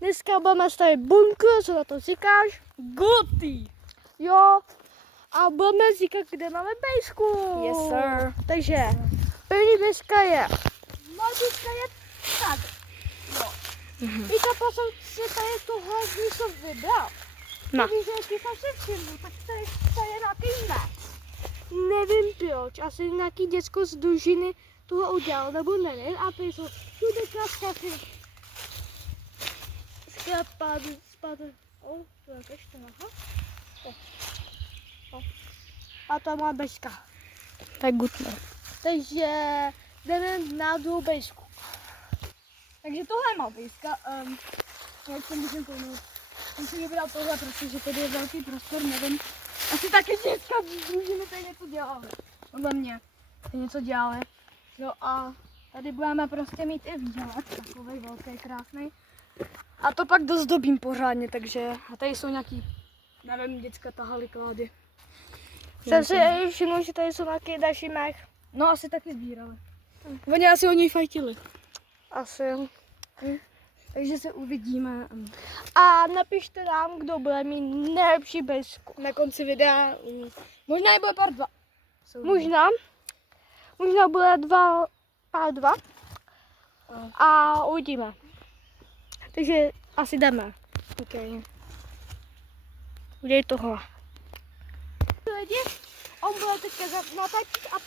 Dneska budeme stavit bunkr, co na to říkáš? Goty. Jo. A budeme říkat, kde máme bejsku. Yes, sir. Takže první bejska je. Mladíčka je tak. Víte, proč si tady tohle něco vybral? No. Když jsem si všiml, tak tady je nějaký mec. Nevím proč, asi nějaký děcko z družiny toho udělal, nebo nevím, a tady jsou všude kraskafy. Spadl. To je ještě, aha. A to má bejska. Tak gutno. Takže jdeme na druhou bejsku. Takže tohle má bejska. Jak jsem myslím, jsem si vybral tohle, protože tady je velký prostor, nevím. Asi taky děcka z družiny tady něco dělali. Podle mě. Tady něco dělali. Jo a tady budeme prostě mít i výhled, takový velký, krásný. A to pak dozdobím pořádně, takže a tady jsou nějaký, nevím, děcka tahali klády. Jsem si všiml, že tady jsou nějaký další mech. No asi taky sbírali. Oni asi o něj fajtili. Asi. Takže se uvidíme A napište nám, kdo bude mít nejlepší bejsku. na konci videa. Možná i bude pár 2. Možná bude pár dva. A uvidíme. Takže asi jdeme. Okay. Udělej tohle. Lidi, on bude teďka natáčet a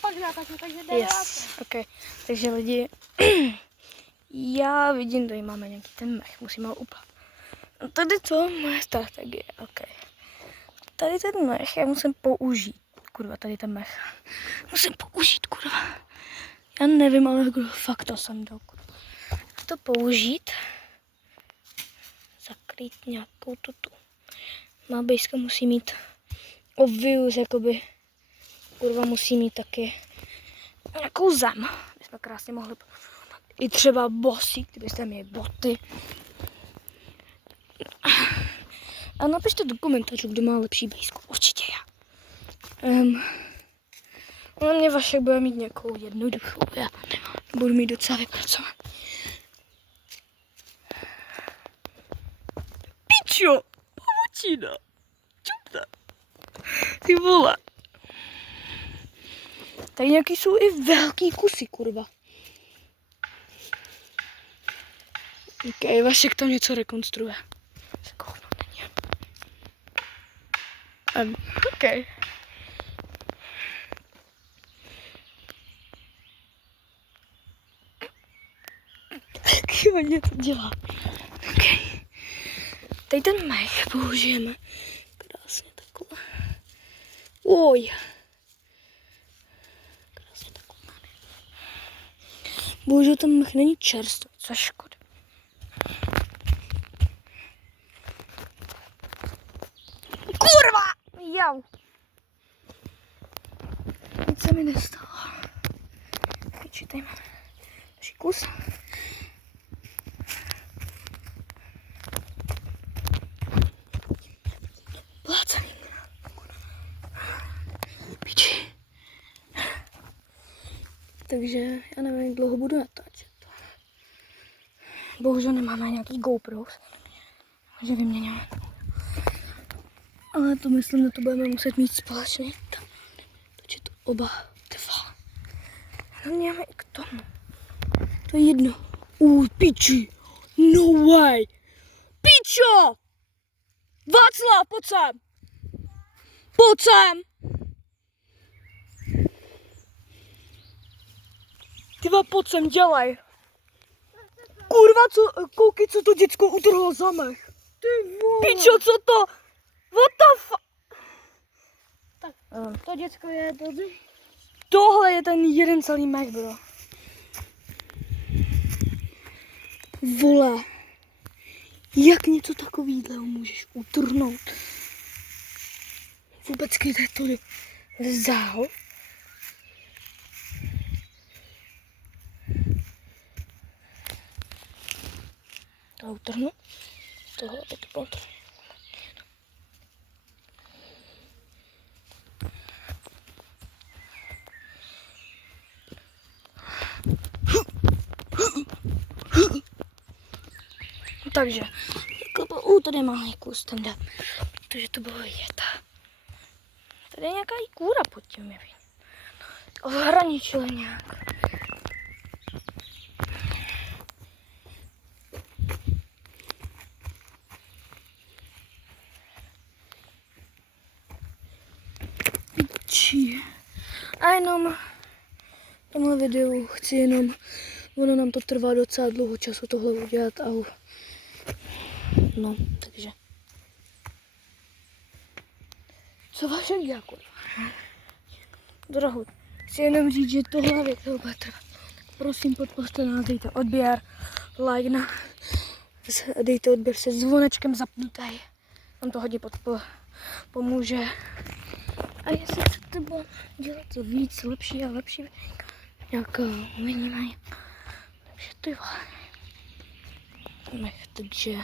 pak natáčet, takže jdeme. Yes. Okay. Takže lidi, já vidím, tady máme nějaký ten mech, musíme ho uplat. No tady to moje strategie, ok. Tady ten mech já musím použít, kurva, tady ten mech. Musím použít, kurva. Já nevím, ale fakt to jsem dal, kurva. To použít, zakrýt nějakou tu. Má bejska musí mít obvious, jakoby, kurva musí mít taky nějakou zem. My jsme krásně mohli i třeba bosí, kdybyste měli boty. A napište do komentářů, kdo má lepší bejsku. Určitě já. No mě Vašek bude mít nějakou jednoduchou. Já budu mít docela vypracovat. Pičo! Pavučina! Čupta! Ty vole! Tady nějaký jsou i velký kusy, kurva. Ok, Vašek tam něco rekonstruuje. Se kouknout na ně. Ok. Taky něco dělá. Ok. Tady ten mech použijeme. Krásně takhle. Oj. Krásně takhle. Bohužel ten mech není čerstvý, což škoda. Kurva! Jau. Nic se mi nestalo. Piči, tady máme další kus. Plácaný. Piči. Takže já nevím, jak dlouho budu natáčet. Bohužel nemáme nějaký GoPros, takže vyměňujeme. Ale to myslím, že to budeme muset mít společný. Takže to oba dva. Hlavně i k tomu. To je jedno. Piči. No way. Pičo! Václav, pojď sem. Pojď sem. Ty pojď sem, dělej. Kurva, koukej, co to děcko utrhlo za mech. Ty vole. Pičo, co to? What the fuck? Tak, to děcko je dobrý. Tohle je ten jeden celý mech, bro. Vole. Jak něco takovýhle můžeš utrhnout? Vůbec kde to vzal? To utrhnu. Tohle teď utrhnu. takže tady malý kus tam dám, protože to bylo vidět. Tady je nějaká i kůra pod tím, nevím. Ohraničili nějak. Piči. A jenom v tomhle videu chci jenom, ono nám to trvá docela dlouho času tohle udělat a no, takže. Co vaše dělá, kurva? Drahu, chci jenom říct, že tohle video bude trvat. Prosím, podpořte nás, dejte odběr, like na, dejte odběr se zvonečkem zapnutý. Nám to hodně pomůže. A jestli chcete dělat to víc, lepší a lepší, jak umení mají. Takže ty vole. Takže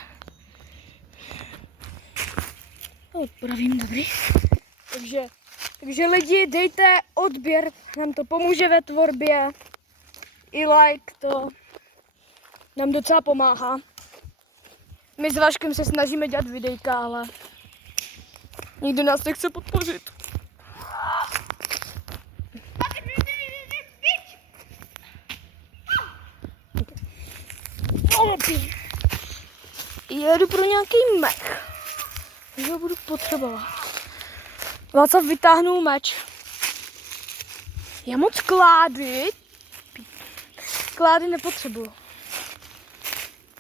odpravím, dobrý. Takže lidi, dejte odběr, nám to pomůže ve tvorbě. I like, to nám docela pomáhá. My s Vaškem se snažíme dělat videjka, ale nikdo nás nechce podpořit. Jedu pro nějaký mech. Já budu potřebovat. Václav vytáhnul meč. Já moc klády nepotřebuju.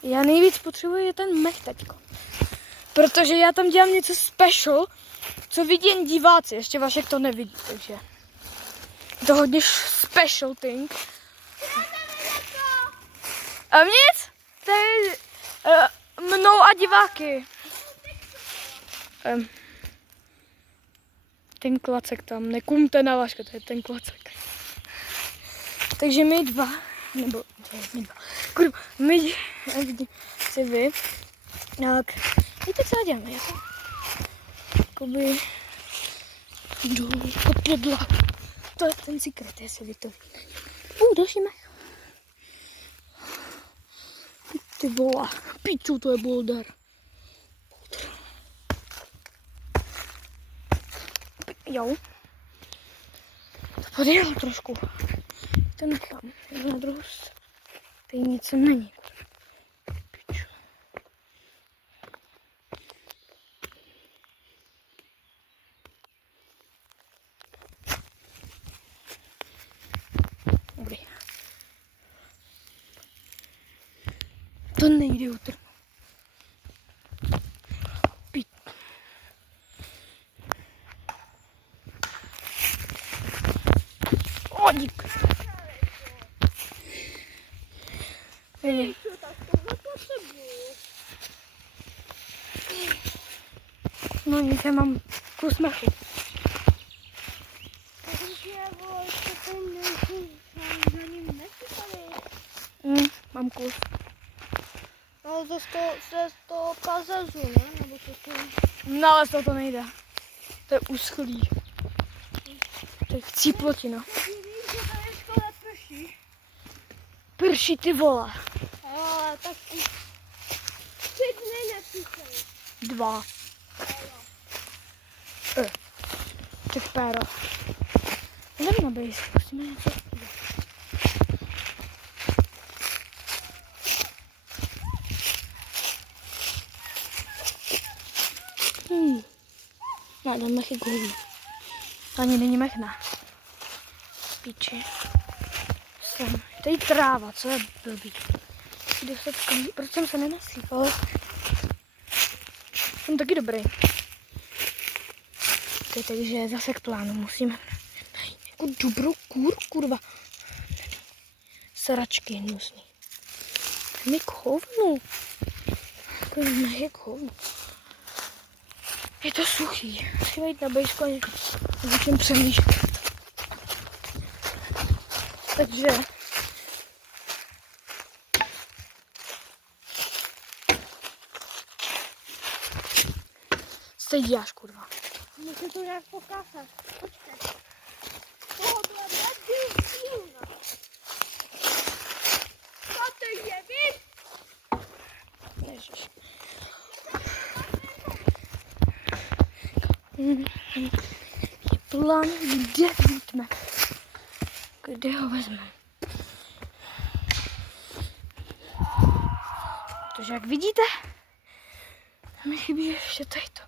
Já nejvíc potřebuji je ten mech teďko. Protože já tam dělám něco special, co vidí jen diváci. Ještě Vašek to nevidí, takže je to hodně special thing. A nic? To je mnou a diváky. Ten klacek tam, nekumte na Vaška, to je ten klacek. Takže my dva, nebo my dva, kurva, my si vy, tak víte, co já dělám, jako? Jakoby dolů, podla. To je ten sekret, jestli vy to víte. Další mech. Ty vole, piču, to je boulder. Jo. To podjel trošku. Ten tam, na druhou stranu. Tady nic není. Piču. Dobrý. To nejde utrhnout. Dík. No nic, já mám kus mechu. Mám kus. No to z toho pazazu, ne? Nebo to No ale z toho to nejde. To je uschlý. To je cíplotina. Prší, ty vole. Ale tak 3 dny nepíšej. 2. Tak péro. Jdem na base, musíme něco udělat. Ne, ten mech je gůvý. Ani není mech, ne. Píči. To je tráva, co je blbý. Proč jsem se nenasypal? Jsem taky dobrý. Takže zase k plánu musíme jako dobrou kurva. Sračky hnusný. Mi k hovnu. Je k hovnu. Je to suchý. Musíme jít na bejšku a začnem přemýšlet. Takže co děláš, kurva? Musím to nějak pokázat. Počkej. Tohle nedivna. Co to je, víš? Ježiš. Je plán, kde vítme. Kde ho vezmeme. Protože jak vidíte, mi chybí ještě tady to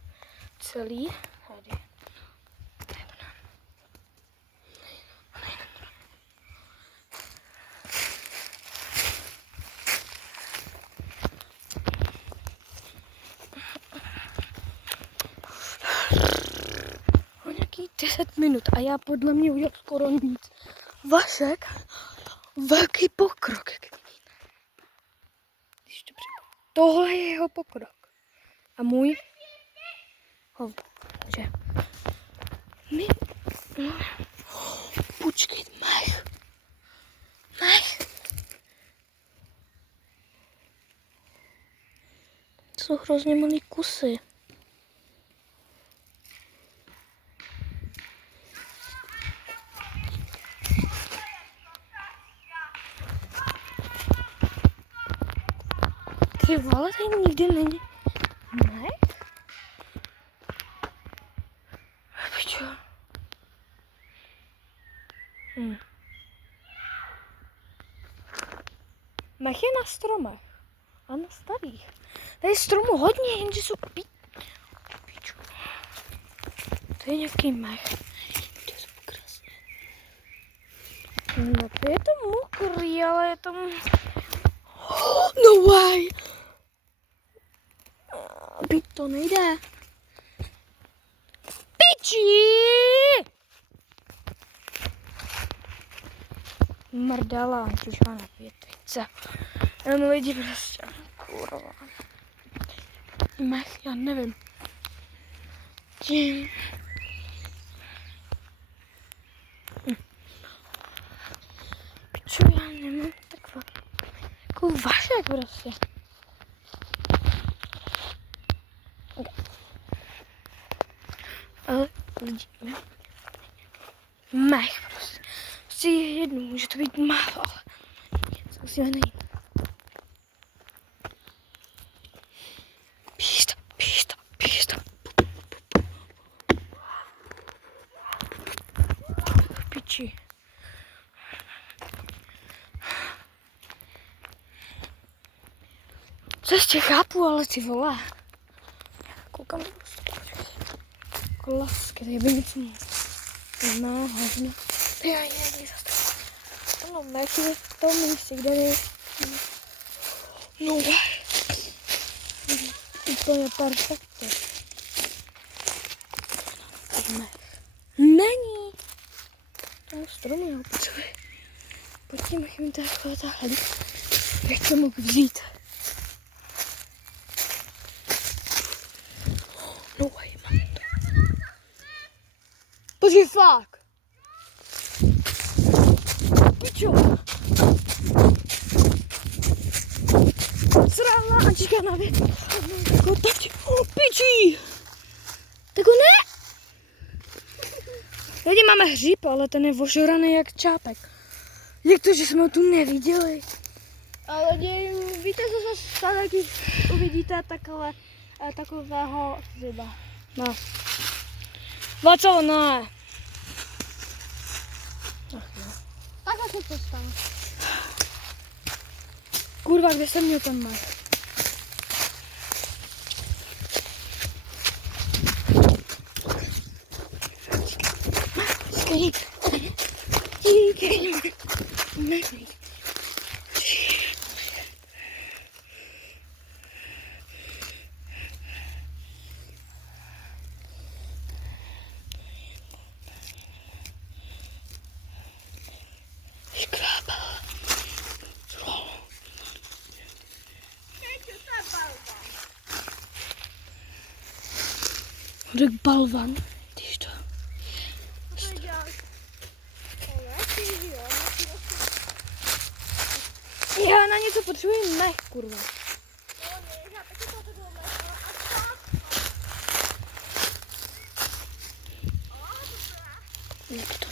celý. Tady. O nějaký 10 minut a já podle mě udělal skoro víc. Vašek, velký pokrok, jak vidíte. Když to přijde. Tohle je jeho pokrok. A můj hovno. Že? My... No. Počkej, mech. Mech. To jsou hrozně malý kusy. Ty vole, tady nikdy není. Ne? Pičo. Mech je na stromech. A na starých. Tady je stromů hodně, jenže jsou pičo. To je nějaký mech. To je krásné. No, je to mokrý, ale je to... No way! Byť to nejde. Piči! Mrdala, přišla na větvice. Jenom lidi prostě, kurva. Mech, já nevím. Tím. Piču, já nemám takovou. Jako Vašek prostě. Ale lidi, mech prostě. Prostě jednou, může to být málo, ale zkusíme nejít. Píšta. Piči. Co ještě chápu, ale ty vole. Koukám to prostě. Klasky, tady by nic nemá hovno. To já jiný zase. Ano, mech je v tom místě, kde je... No, úplně perfektně. Mech. Není. To je strom, já potřebuji. Pod tím mechem takhle. Jak to mohl vzít? No way, mám to. Počkej, fakt. Pičo. Srala a čeká na věc. Tako tati. Pičí. Tako ne. Lidi, máme hříb, ale ten je ožraný jak čápek. Jak to, že jsme ho tu neviděli? A lidi, víte, co se stane, když uvidíte takového hřiba? No. Vaco, ne. Takhle se to stane. Kurva, kde jsem měl ten mech? Díky. Řekl balvan, když to. Já na něco potřebuji mech, kurva. Jak to?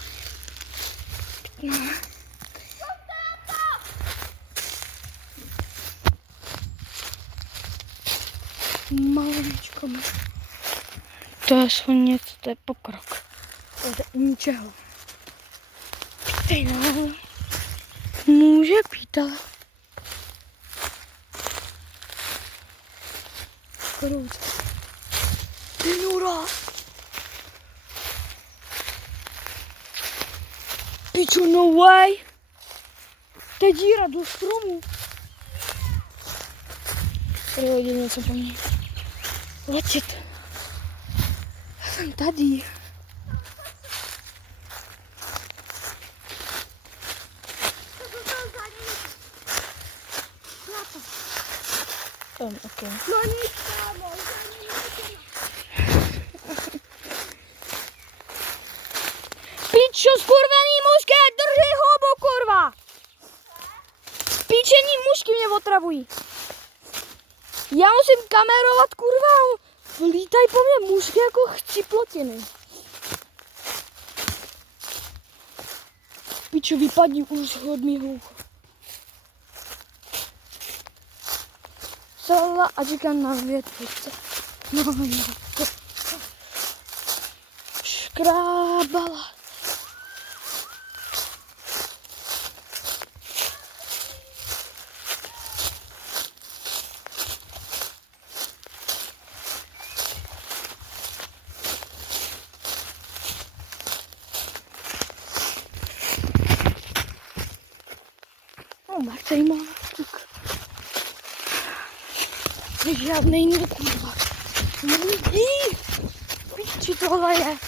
No. Maličko. To je aspoň něco, to je pokrok. To je ničeho. Pítej, no. Může pít, ale... Kruce. Ty nura. Piču, no way. To je díra do stromu. Tady hodí něco po mně. Letět. Já jsem tady. Okay. No nic, kámo. Pičo, skurvený mužky, drží hubu, kurva! Píčení mužky mě otravují. Já musím kamerovat, kurva. Lítají po mně mužky jako chcíplotiny. Pičo, vypadí už od mýho ucha. Sala a čekám na větvice. No, škrábala. No, Marta jí má stuk. Žádnej jiný, kurva. Lidi! Píči, tohle je.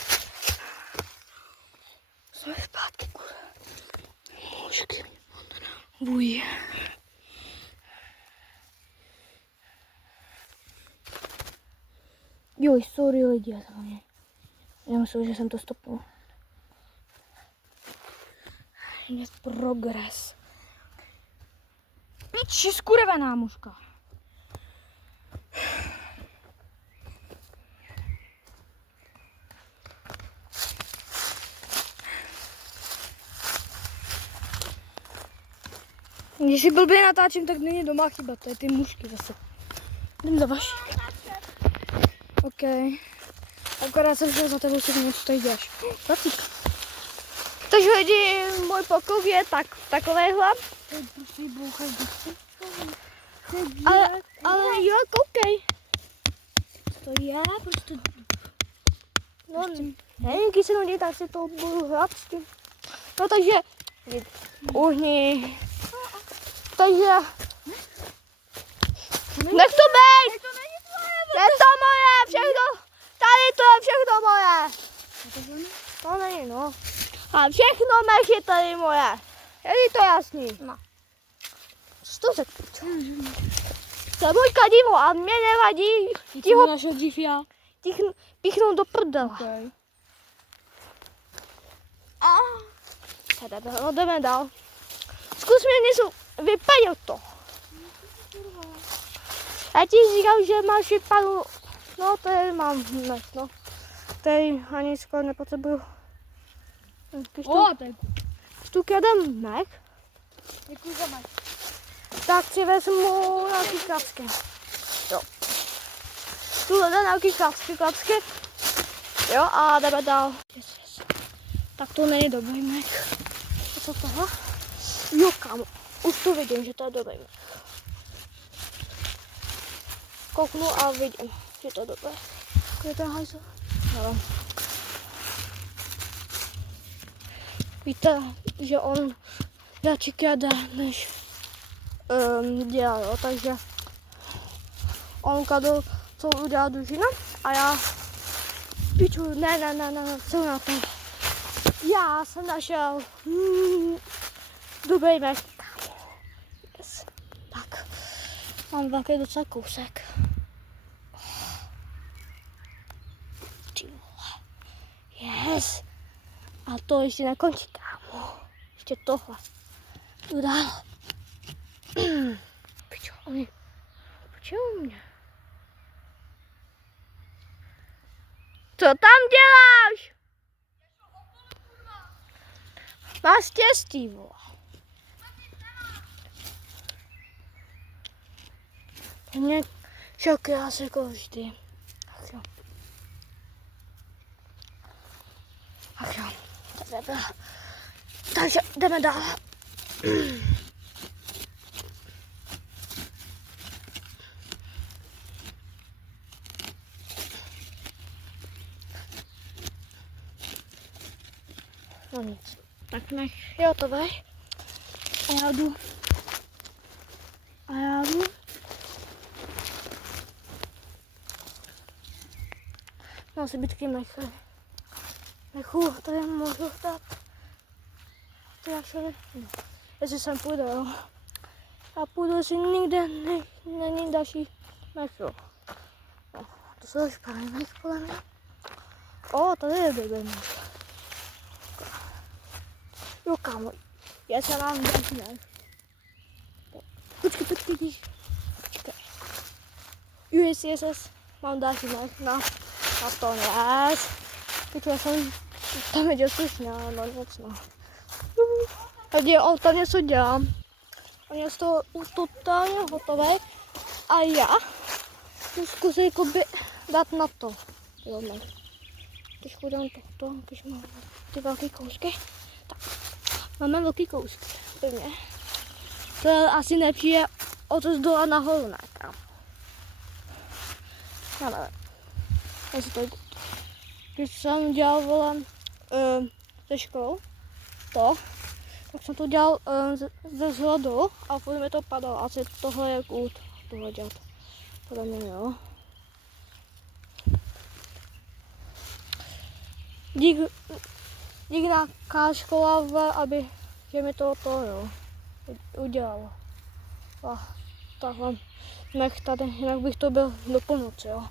Jsme zpátky, kurva. Mužky. Vůj. Joj, sorry lidi, já myslím, že jsem to stopnul. Je progres. Píči, skurvená mužka. Když si blbě natáčím, tak není doma chyba, to je ty mužky zase. Jdem za vaši. OK. Akorát jsem šel za tebou, si něco tady děláš. Pratík. Takže lidi, můj pokok je takovejhle. Ale jo, koukej. To je prostě... No, nevím, když se nudí, tak si to budu hrát s tím. No takže... Uhni. Takže... Nech to být! Je to moje, všechno! Tady to je všechno moje! To není, no. A všechno mech je tady moje. Je to jasný? No. Co to řekl? To je můj kladivo a mě nevadí. Ty ho našel dřív já. Píchnout do prdela. Okay. No jdeme dál. Zkus mě něco vypadil to. Já ti říkám, že máš vypadu. No to je mám hned, no. Tady ani skoro nepotřebuju. Štuk jeden mech. Děkuji za mech. Tak si vezmu nějaký klacky. Jo. Tuhle nějaký klacky. Jo a jdeme dál. Tak to není dobrý mech. Co tohle? Jo kámo, už to vidím, že to je dobrý mech. Kouknu a vidím, že to je dobré. Kde je ten hajzl? No. Víte, že on radši krade, než dělá, jo, takže on kradl, co udělal družina a já piču, ne, co na to. Já jsem našel dobrý mech. Yes. Tak, mám velký docela kousek. Yes. A to ještě nekončí, kámo. Ještě tohle. Jdu dál. Pičo, oni. Počkej u mě. Co tam děláš? Máš štěstí, vole. Šok, já se jako vždy. Ach jo. Ach jo, to nebylo. Takže jdeme dál. No nic. Tak nech je hotový. A já jdu. No asi bytky nechu, tady můžu dát. Ty jak šli. No. Jestli sem půjde, jo. A půjdu si nikde není další mech, jo. No, to jsou špatný mech podle mě. O, tady je dobrý mech. Jo, kámo. Já se mám další mech. Počkej. USCSS mám další mech na to nes. Počkej, jsem tam je slušně, no nic no. Takže on tam něco dělám. On je z toho totálně hotový a já zkusím jakoby dát na to. Jo, ne. Když udělám tohto, když mám ty velké kousky, tak máme velké kousky, pevně. To je asi nepřijde od zdola nahoru, ne? Já nevím. Jestli to je. Když jsem dělal volem ze školou, tak jsem to dělal ze zhora dolů a furt mi to padalo. Asi tohle je kůd tohle dělat. Podle mě jo. Dík na škola, aby že mi to jo, udělalo. A takhle mech tady, jinak bych to byl do půlnoci, jo.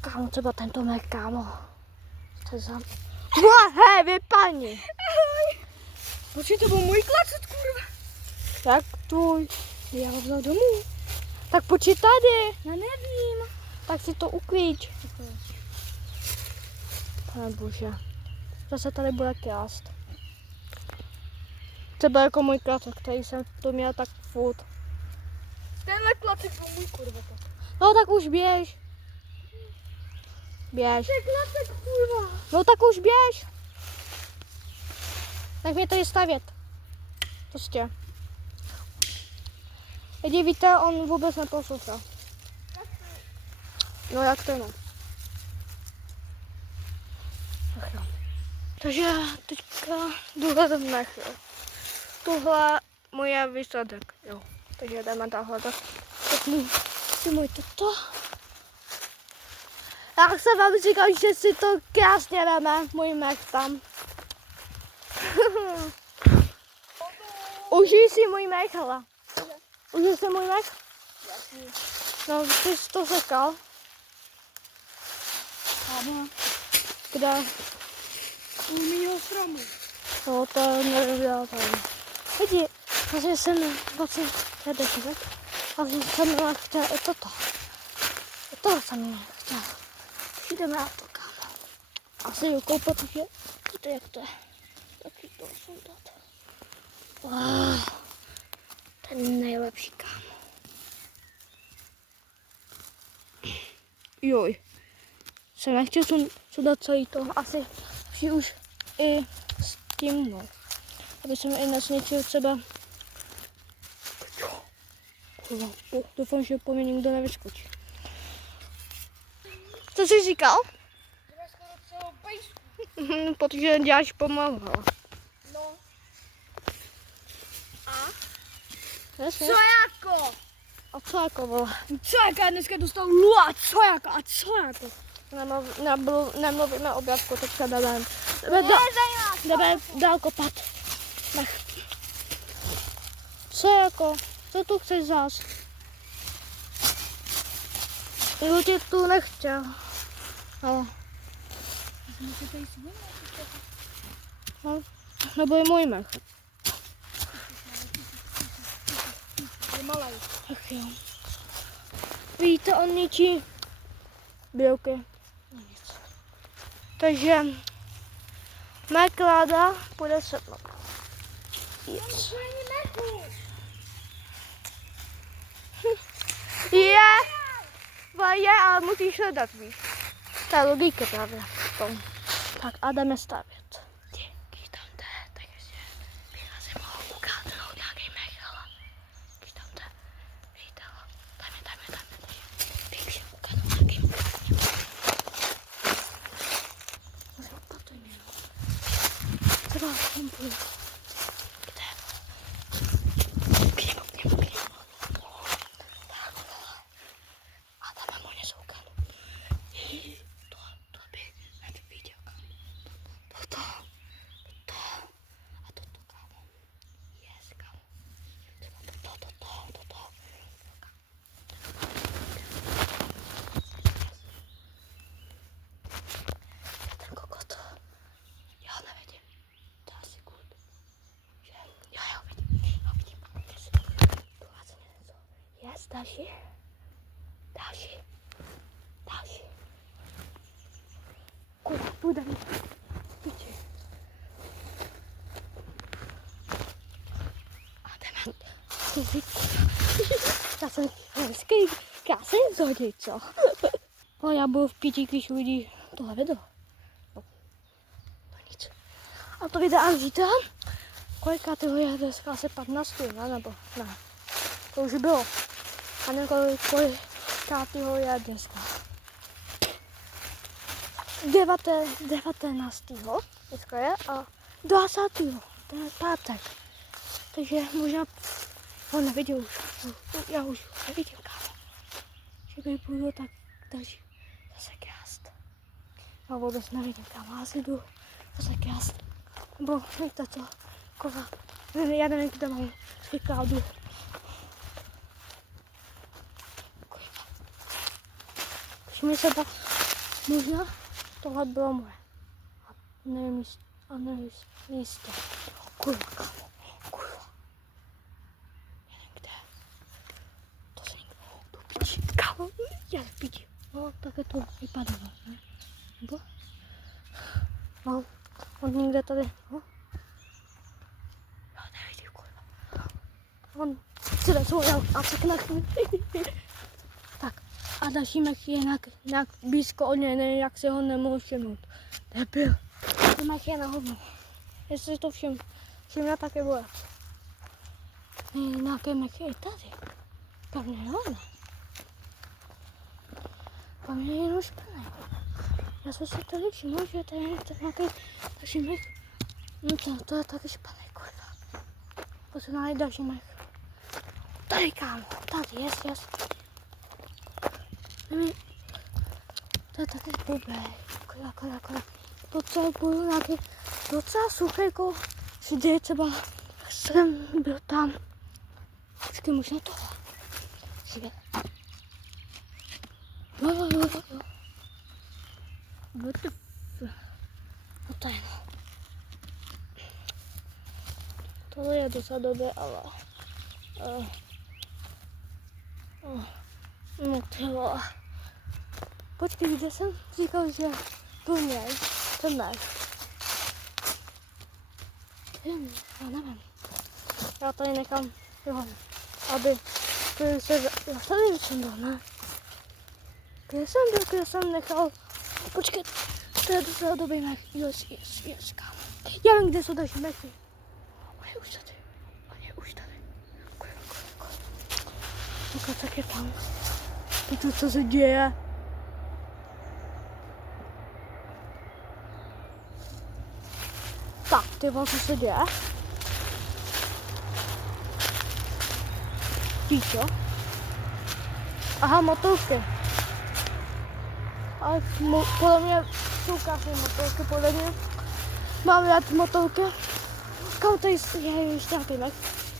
Kámo, třeba tento mech, kámo. Hej, vypadni. Počkej, to byl můj klacet, kurva. Tak tvůj. Já ho vzal domů. Tak počkej tady. Já nevím. Tak si to uklíč. Pane bože. Zase tady bude krást. Třeba jako můj klacek, který jsem to měl tak furt. Tenhle klacek byl můj, kurva. No tak už běž. Běž. To je klacek, kurva. No tak už běž. Tak mě tady stavět. Prostě. Lidi, víte, on vůbec neposlouchá. No jak to ne? Ach jo. Takže teďka jdu mech, jo. Tohle moje výsledek, jo. Takže jdeme tahle tak. Ty můj toto. Já jsem vám říkal, že si to krásně jdeme, můj mech tam. Užij si můj mech, hele. Užij si můj mech? No, ty jsi to řekal. Ano. Kde? U mýho stromu. No, to nevěděla tady. Lidi, vlastně jsem vlastně chtěl tak? Vlastně jsem chtěl i toto. I tohle jsem chtěl. Jdeme na to, kámo. Asi ji koupit, protože víte, jak to je. Taky to jsem dát. Wow. Ten nejlepší, kámo. Joj. Jsem nechtěl sudat celý to. Asi už i s tím, no. Aby jsem i nasněčil třeba. Doufám, že po mě nikdo nevyskočí. Co jsi říkal? Jdeme skoro celou pejsku. Protože děláš pomalu. No. A? Jasně. Co jako? A co jako, vole? Co jako? Já dneska dostal lua. Co jako? A co jako? Nemluvíme o bratku, teďka jdeme dál kopat. Nech. Co jako? Co tu chceš zás? Jo, tě tu nechtěl. Ale. No, nebo je můj mech. Je malej. Ach jo. Víte, on ničí bílky. No nic. Takže mé kláda půjde sednout. Yes. Je. je, ale musíš hledat, víš. To je logika právě v tom. Tak a jdeme stavět. Když tam jde, tak ještě bych asi mohl ukázat nějaký mechal. Když tam jde, vidíte ho, tam je. Bych ukázal nějaký mechal. Možná patrně, no. Třeba kompuju. Kde? Klimo. Tak, a tam mám něco ukázat. To by neviděl. To. A to, kámo. Yes, kámo. Třeba to. Ten kokot. Já nevidím. To je asi good. Já ho vidím. Yes. Tu vás něco. Yes, další. Kurva, půjde mi. Piči. A jdeme. Já jsem hezký. Krásný zhodit, co? Ale já budu v píči, když uvidí tohle video. No nic. A to video víte? Kolikátýho je dneska? Asi 15, ne? Nebo ne? To už bylo. A nevím, kolikátýho je dneska. 19. dneska je a 20. To je pátek. Takže možná ho neviděl už. Já už nevidím, kámo. Že by budu tak další zase krást. Já vůbec nevidím, kámo. Asi jdu zase krást. Nebo víte co, kovat. Já nevím, kde mám svůj kládu. Když mi se možná tohle bylo moje. A nevím jistě. Kurva, kámo. Kurva. Nevím kde. To se někdo tu piči. Kámo, já v piči. No, také to vypadalo, ne? Nebo? No, on někde tady, no. Já nevidím, kurva. On si jde svou a cekne. Tak. A další mech je nějak blízko od něj, nevím, jak se ho nemohu všimnout. Debil. Ten mech je na hovno. Jestli to všimne, tak je bude. Nějaký mech je tady. Pevně jo, ne? Pevně je jenom šplný. Já jsem si tady všiml, že tady je nějaký další mech. No to je taky šplný, kurva. Potřebuji najít další mech. Tady, kámo. Tady, yes. To je taky blbé. Kola. Docela budu nějaký docela suchý, jako vždy třeba jsem byl tam. Počkej, možná tohle. Živě. Jo. What the f... No to je no. Tohle je docela dobré, ale... No ty vole. Počkej, kde jsem říkal, že průměr, ten ne. Já nevím. Já tady nechám, jo, aby se zastavil jsem byl, ne? Kde jsem nechal, počkej, to je docela dobrý mech, yes, kámo. Já vím, kde jsou další mechy. On je už tady. Tak je tam. To co se děje? Tak, ty co se děje? Píčo. Aha, motorky. Ale podle mě jsou krásné motorky, podle mě. Mám rád motorky. Kam tady je ještě nějaký mech?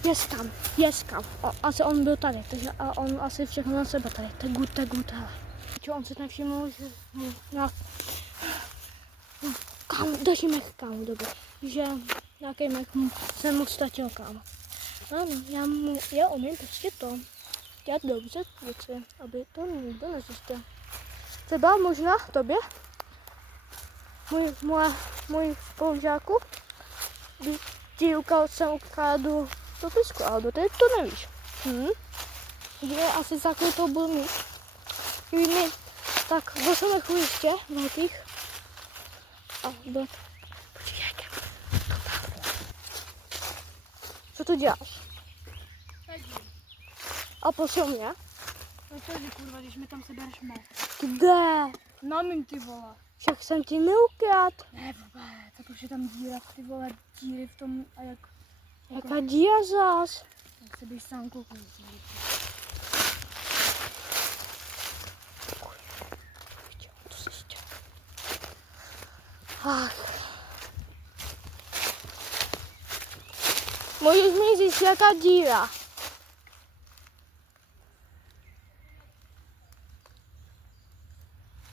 Jest kam. Asi on byl tady, takže a on asi všechno na sebe tady. To je good, hele. Čo, on se nevšiml, že mu nějak... další mech, kámo, dobře. Že nějaký mech se mu ztratil, kámo. Ano, já umím prostě to. Dělat dobře věci, aby to nikdo nezjistil. Třeba možná tobě, můj spolužáku, když ti jsem ukradl dopisku, ale do teď to nevíš. Kde asi za to budu mít. Jujmi, tak byl jsem na chvíliště velkých. A byl... Počkej, co tu děláš? A pošel mě? No to je kurva, když mi tam sebereš mé. Kde? Na mým ty vole. Však jsem ti neukradl. Ne vůbec, tak už je tam díra, ty vole, díry v tom a jak... Jaká díra zás? Jak se bych sám koukal. To si chtěl. Ach. Můžeš mi říct, jaká díra?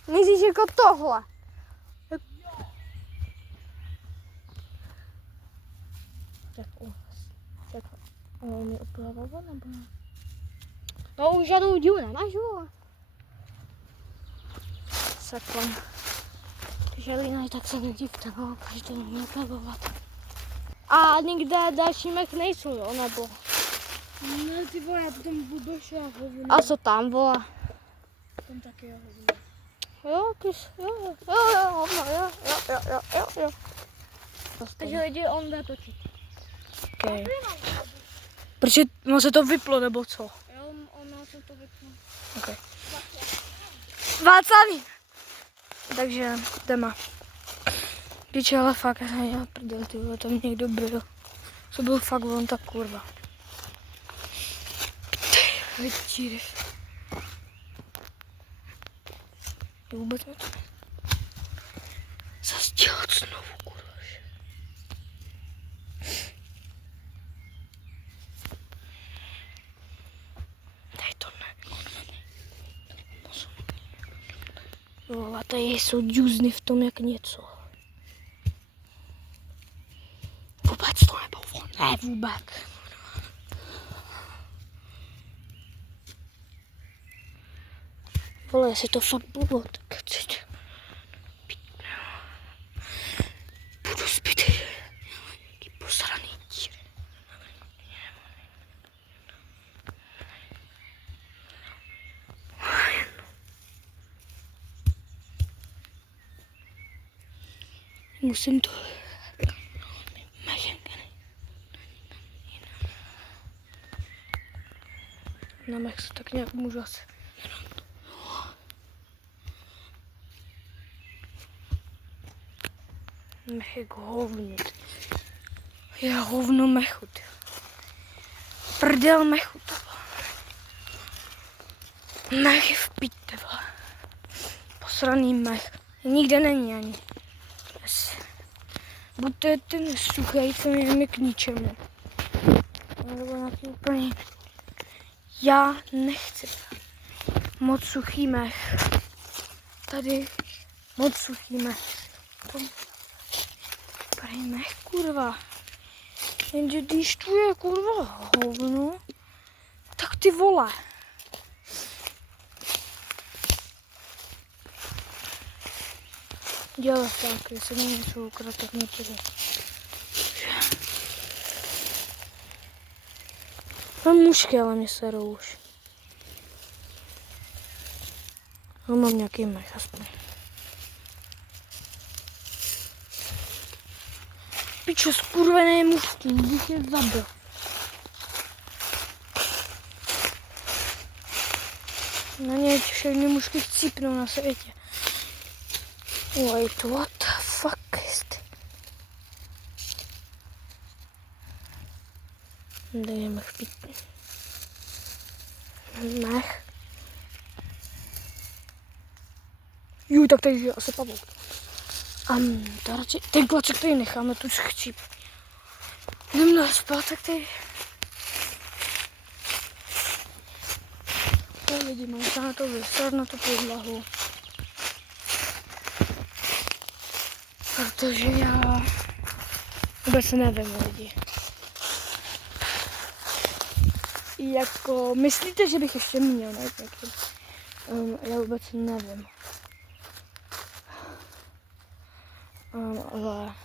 Myslíš jako tohle? Tak ono mi opravovat nebo ne? No už žádnou díru nemáš, vole. Sakra. Žádný ne, tak se nedivte, no, protože to nemůže opravovat. A nikde další mech nejsou, jo, nebo? Ne, ty vole, já to tam vůbec já hovno. A co tam, vole? Tam taky je hovno. Jo, jo. Takže lidi, on jde točit. Okay. Protože se to vyplo, nebo co? Jo, on se to vypnul. Okay. Václaví! Takže jdeme. Když ale fakt, já prdel, ty vole, tam někdo byl. To byl fakt on tak kurva. Vyčířeš. Je vůbec něco? Zas dělat znovu, kurva. Tady to ne. Jo, a tady jsou džuzny v tom jak něco. Vůbec to nebylo, ne vůbec. Vole, jestli to fakt bylo, tak chci. Budu spít. Jaký posraný díry. Musím to... Na mech se tak nějak můžu asi... Mech je k hovnu. Je hovno mechu, ty. Prdel mechu, ty. Mech je v pít, ty vole. Posraný mech. Nikde není ani. Buď to je ten suchý, co je mi k ničemu. Nebo nějaký úplně... Já nechci moc suchý mech. Tady moc suchý mech. Tady mech, kurva. Jenže když tu je, kurva, hovno, tak ty vole. Dělá tak, jestli mi něco ukrat, tak mě to jde. Mám mužky, ale mě serou už. No, mám nějaký mech aspoň. Pičo, skurvené mužky, bych je zabil. Na ně všechny mužky chcípnou na světě. Wait, what the fuck is this? Dejme chpítný. Mech. Jo, tak tady je asi pavouk. To radši, ten klacek tady necháme, tu chcíp. Jdem na zpátek tady. To lidi, mám se na to vysrat, na tu podlahu. Protože já vůbec nevím, lidi. Jako, myslíte, že bych ještě měl, ne? Já vůbec nevím. Ale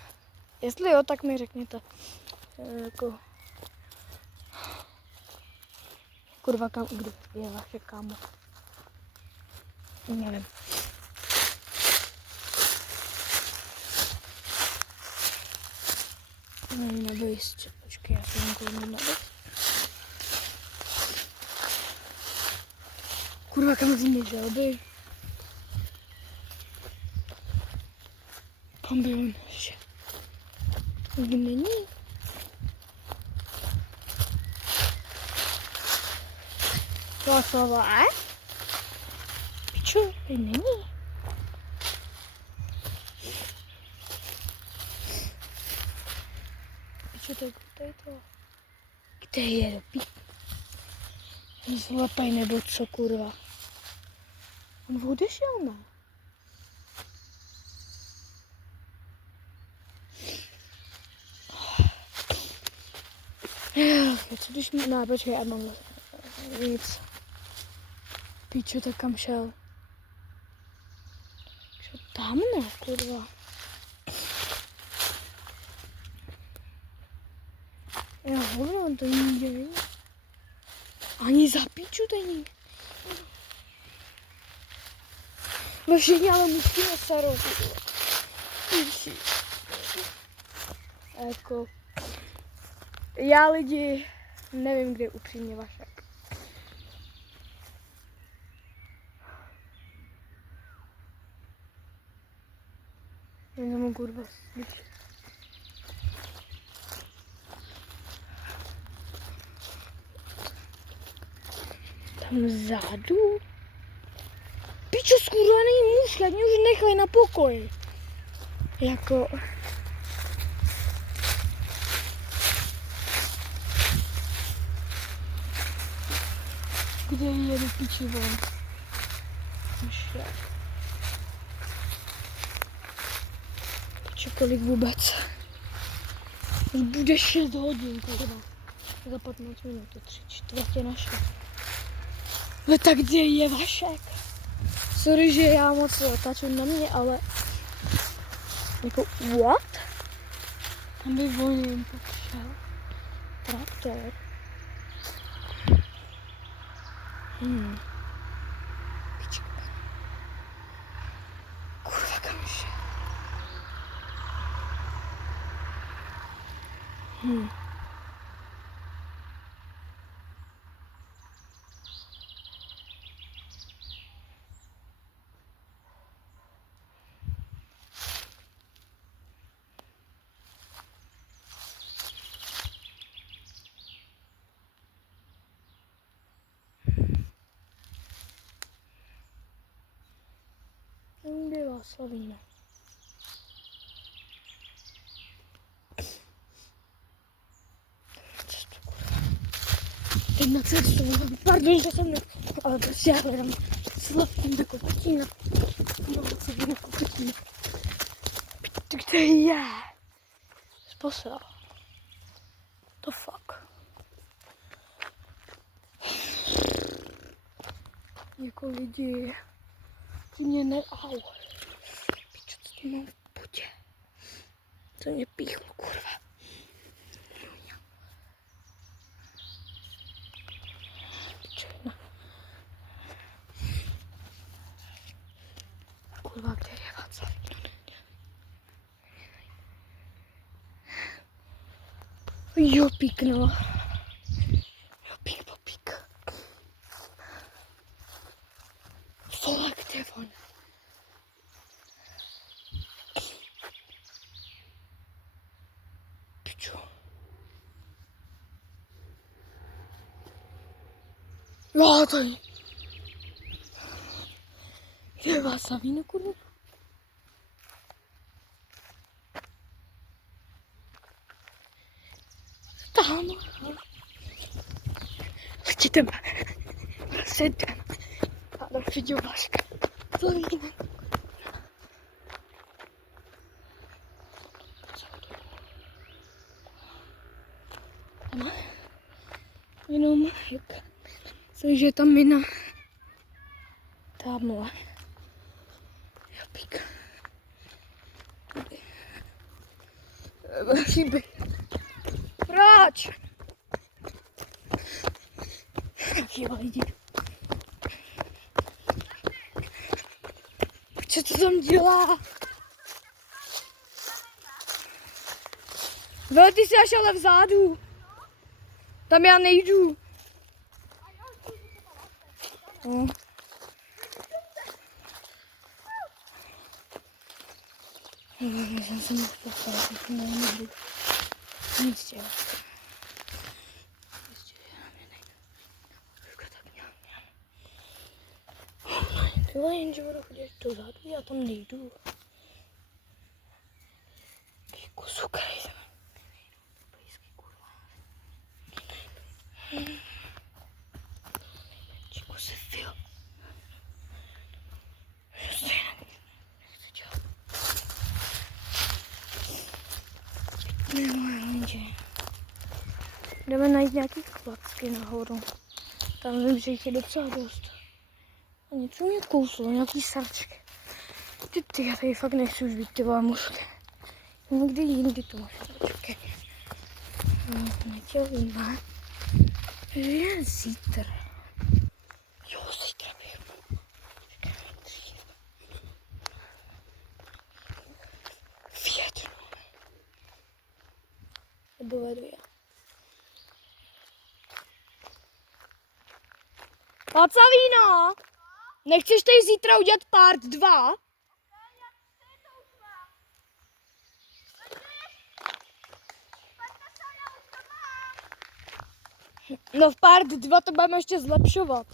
jestli jo, tak mi řekněte. Jako... Kurva, kam, kdo je vaše kámo? Nevím. Nevím, nebo jistě. Počkej, já jsem kouknu na to. Kurva, kam zimní želby. Kam by on ještě? Nikdy není. Slova, pičo, tady není. Pičo, tak tady to. Kde je do pí? Zlataj nebo co, kurva? On odešel, ne? Co když mi... Ne, počkej, já mám nic. Píčo, tak kam šel? Šel tam, ne, kurva. Já hovno, to nikde není. Ani za píču to není. No všichni ale musíme sarou. Jako... Já lidi nevím, kde je upřímně Vašek. Jenom kurva slyšet. Tam vzadu? Pičo, skurvený muž, ať mě už nechaj na pokoji. Jako... Kde je do piči von? Piči, kolik vůbec? Už bude 6 hodin, kurva. Za 15 minut, to 3/4 No tak kde je Vašek? Sorry, že já moc otáču na mě, ale... Jako, what? Tam by volně šel. Traktor. Pička. Kurva, kam šel? Kde Václavína? Teď na cestu, pardon, že jsem ale prostě já hledám sladkým do kokotína. No, co by na kokotína. Kde je? Sposral. To fuck. Jako lidi, ty mě ne... Au. Pičo, co to mám v putě? To mě píchlo, kurva. Pičo, kurva, kde je Václav? Jo, píkno. Jo, pík, popík. Vole, kde je on? Pičo. Jo, to je... Kde je Václavína, kurva? Tam. Jdem. Prostě jdem. A do vidíu Vaška. Slavína. Ano. Jenom jak... Cože je tam mina. Tamhle. Jo, pík. Chyby. Proč? Tak jo, lidi. Co to tam dělá? Vele, ty jsi až ale vzadu. Tam já nejdu. No. Já jsem se mohl postavit, že nejdu nic dělat. Tyhle, jenže budu chodit dozadu, já tam nejdu. Ty kusu krajze. Blízký kurva. Ty kusy fil. Nechci dělat. Jenže. Jdeme najít nějaký klacky nahoru. Tam vím, že jich je docela dost. A něco mě kouslo, nějaký srčky. Ty, já tady fakt nechci už být, ty vole, mužky. Někdy jindy to máš srčky. Nechtěl vím, že je zítra. Jo, zítra bych mohl. V 1. Nebo ve 2. Pacavíno! Nechceš tady zítra udělat part 2? No v part 2 to budeme ještě zlepšovat.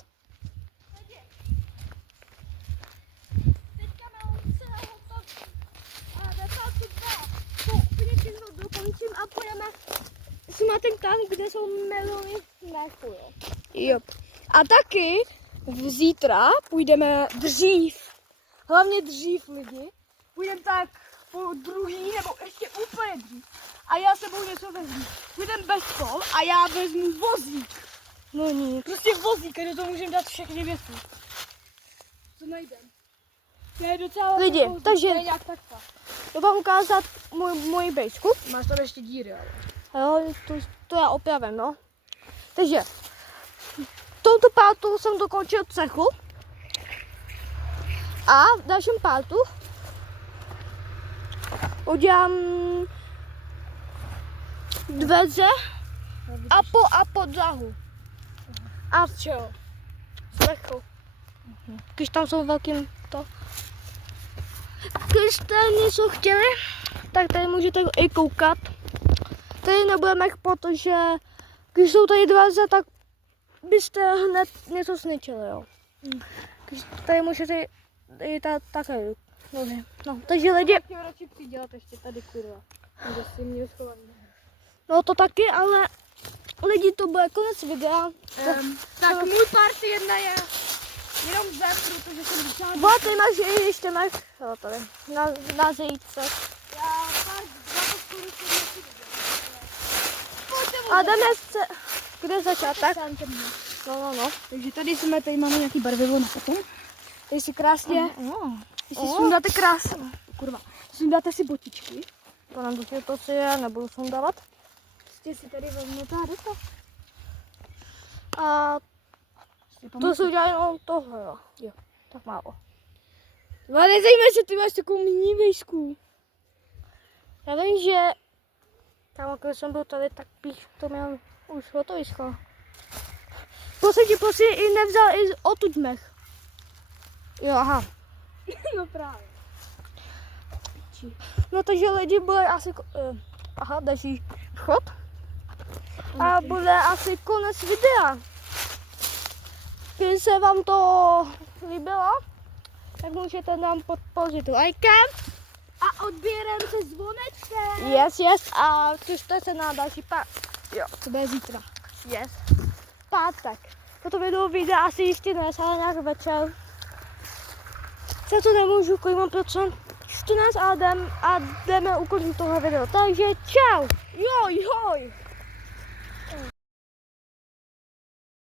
Teďka mám celého to a ve partu 2 to úplně všechno dokončím a půjdeme s Matem tam, kde jsou melony smechu, jo. Jo. A taky zítra půjdeme dřív. Hlavně dřív lidi. Půjdeme tak po druhý nebo ještě úplně dřív. A já sebou něco vezmu. Půjdeme bez kol a já vezmu vozík. No nic. Prostě vozík, kde to můžeme dát všechny věci. Co najdem? To je docela Lidi, takovou- takže- to je jak takhle. To vám ukázat moji bejsku. Máš tam ještě díry, ale. Jo, to já opravím, no. Takže, touto pátu jsem dokončil cechu. A v dalším pátu udělám dveře a podlahu. A Z čeho? střechu. Když tam jsou velkým to. Když jste něco chtěli, tak tady můžete i koukat. Tady nebudeme, protože když jsou tady dveře, tak byste hned něco sničili, jo. Když tady můžete i také. No, takže lidi, Já chtěl radši přidělat ještě tady, kurva. Kde si mě schovaný. no to taky, ale lidi, to bude konec videa. Tak můj part 1 je jenom zem, protože jsem docela... Vole, ty máš, ještě máš, jo, tady, na zejce. Já part 2 to skoro jsem nechci A jdeme se, kde začátek? No. Takže tady máme nějaký barvivo na potom. Tady si krásně, Když si sundáte krásně, kurva, sundáte si botičky. to nebudu, to si já nebudu sundávat. Prostě si tady vezmete a jdete. A to se udělá jenom tohle, jo. Jo, tak málo. No nezajímá se, ty máš takovou mini vejšku. Já vím, že tam, když jsem byl tady, tak bych to měl už hotový skoro. Prosím, i nevzal i odtud mech. Jo, aha. No právě. No takže lidi bude asi, další vchod. A bude asi konec videa. Když se vám to líbilo, tak můžete nám podpořit lajkem. A odběrem se zvonečkem. Yes. A těšte se na další Jo, to bude zítra. Yes. Pátek. Toto video vyjde asi jistě dnes, ale nějak večer. Se to nemůžu, kolik mám procent. Jistě dnes a jdeme ukončit tohle video. Takže čau. Joj.